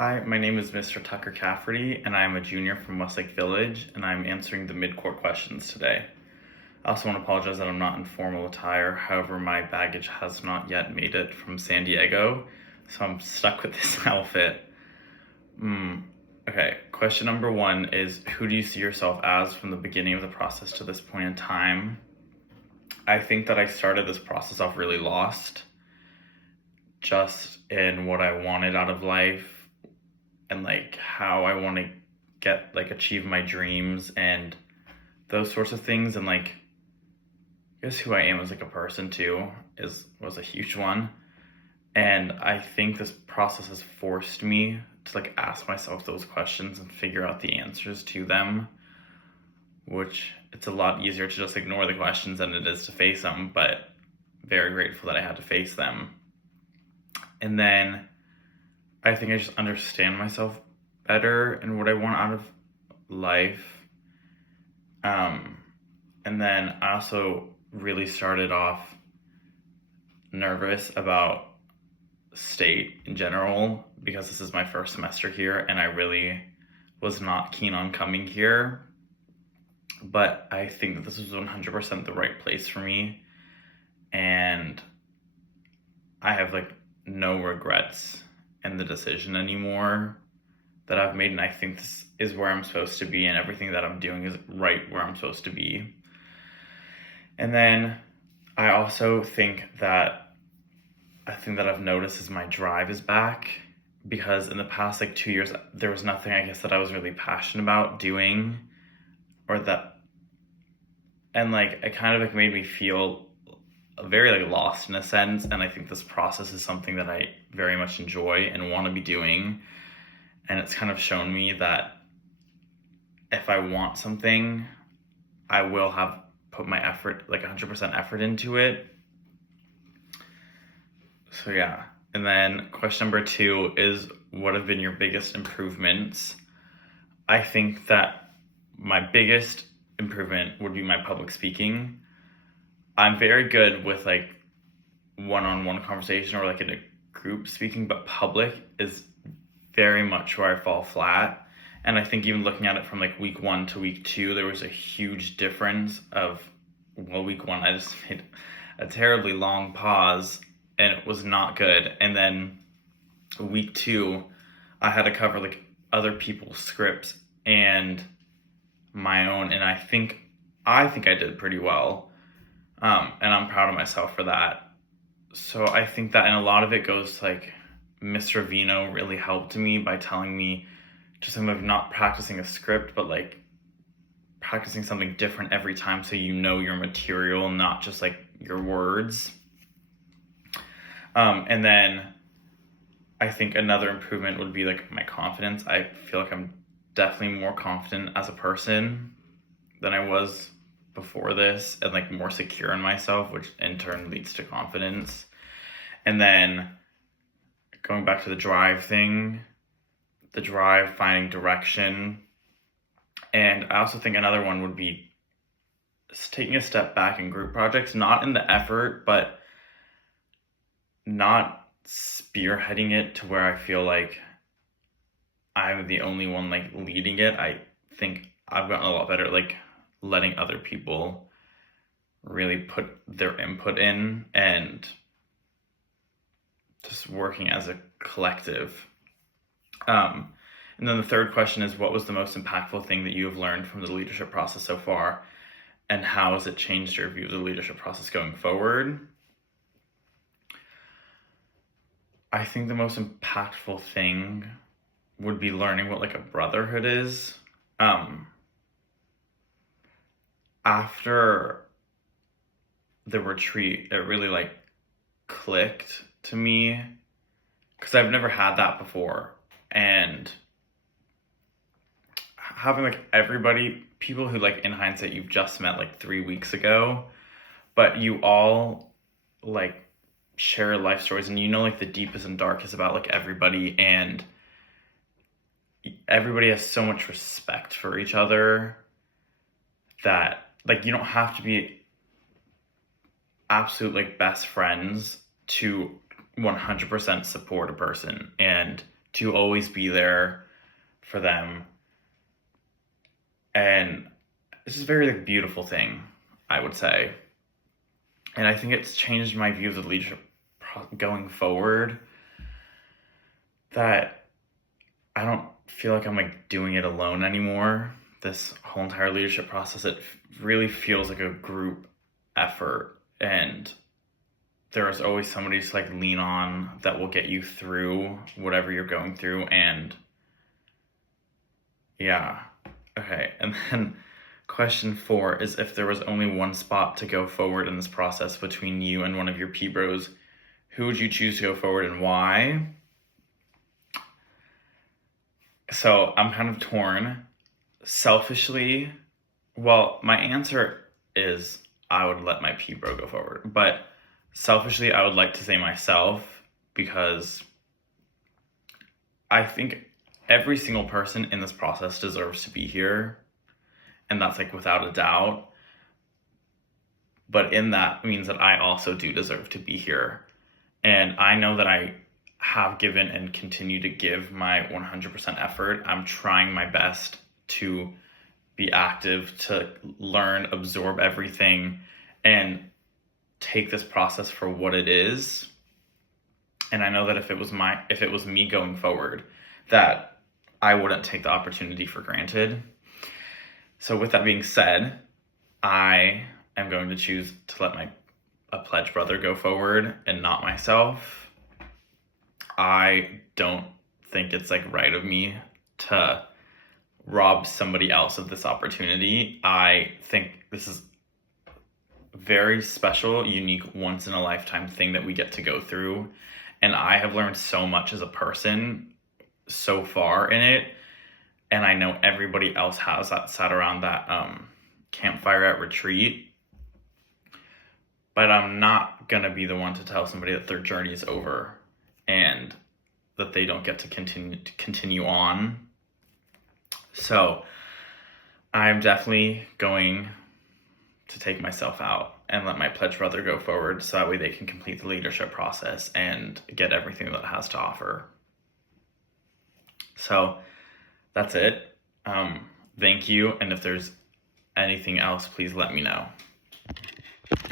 Hi, my name is Mr. Tucker Cafferty, and I am a junior from Westlake Village, and I'm answering the Midcourt questions today. I also want to apologize that I'm not in formal attire. However, my baggage has not yet made it from San Diego, so I'm stuck with this outfit. Okay, question number one is, who do you see yourself as from the beginning of the process to this point in time? I think that I started this process off really lost, just in what I wanted out of life and how I want to achieve my dreams and those sorts of things. And I guess who I am as a person too was a huge one. And I think this process has forced me to ask myself those questions and figure out the answers to them, which it's a lot easier to just ignore the questions than it is to face them, but very grateful that I had to face them. And then I think I just understand myself better and what I want out of life. And then I also really started off nervous about state in general because this is my first semester here and I really was not keen on coming here. But I think that this was 100% the right place for me. And I have no regrets in the decision anymore that I've made, and I think this is where I'm supposed to be, and everything that I'm doing is right where I'm supposed to be. And then I also think that a thing that I've noticed is my drive is back, because in the past 2 years there was nothing I guess that I was really passionate about doing, and it kind of made me feel very lost in a sense. And I think this process is something that I very much enjoy and want to be doing, and it's kind of shown me that if I want something, I will have put my effort, 100% effort into it. So yeah. And then question number two is, what have been your biggest improvements? I think that my biggest improvement would be my public speaking. I'm very good with one-on-one conversation or in a group speaking, but public is very much where I fall flat. And I think even looking at it from week 1 to week 2, there was a huge difference week 1, I just made a terribly long pause and it was not good. And then week 2, I had to cover other people's scripts and my own. And I think I did pretty well. And I'm proud of myself for that. So I think that, and a lot of it goes Mr. Vino really helped me by telling me just not practicing a script, but practicing something different every time so you know your material, not just your words. And then I think another improvement would be my confidence. I feel I'm definitely more confident as a person than I was before this, and more secure in myself, which in turn leads to confidence. And then going back to the drive thing, finding direction. And I also think another one would be taking a step back in group projects, not in the effort, but not spearheading it to where I feel I'm the only one leading it. I think I've gotten a lot better at letting other people really put their input in and just working as a collective. And then the third question is, what was the most impactful thing that you have learned from the leadership process so far, and how has it changed your view of the leadership process going forward? I think the most impactful thing would be learning what a brotherhood is. After the retreat, it really clicked to me, because I've never had that before. And having everybody, people who in hindsight you've just met 3 weeks ago, but you all share life stories, and the deepest and darkest about everybody, and everybody has so much respect for each other that you don't have to be absolute best friends to 100% support a person and to always be there for them. And it's just a very beautiful thing, I would say. And I think it's changed my view of the leadership going forward, that I don't feel like I'm doing it alone anymore. This whole entire leadership process, it really feels like a group effort, and there is always somebody to lean on that will get you through whatever you're going through. And yeah. Okay. And then question 4 is, if there was only one spot to go forward in this process between you and one of your P-bros, who would you choose to go forward and why? So I'm kind of torn. Selfishly, well, my answer is I would let my P-bro go forward. But selfishly, I would like to say myself, because I think every single person in this process deserves to be here. And that's without a doubt. But in that means that I also do deserve to be here. And I know that I have given and continue to give my 100% effort. I'm trying my best to be active, to learn, absorb everything, and take this process for what it is. And I know that if it was me going forward, that I wouldn't take the opportunity for granted. So with that being said, I am going to choose to let a pledge brother go forward and not myself. I don't think it's right of me to rob somebody else of this opportunity. I think this is a very special, unique, once in a lifetime thing that we get to go through. And I have learned so much as a person so far in it. And I know everybody else has that sat around that campfire at retreat. But I'm not going to be the one to tell somebody that their journey is over and that they don't get to continue on. So I'm definitely going to take myself out and let my pledge brother go forward, so that way they can complete the leadership process and get everything that it has to offer. So that's it. Thank you. And if there's anything else, please let me know.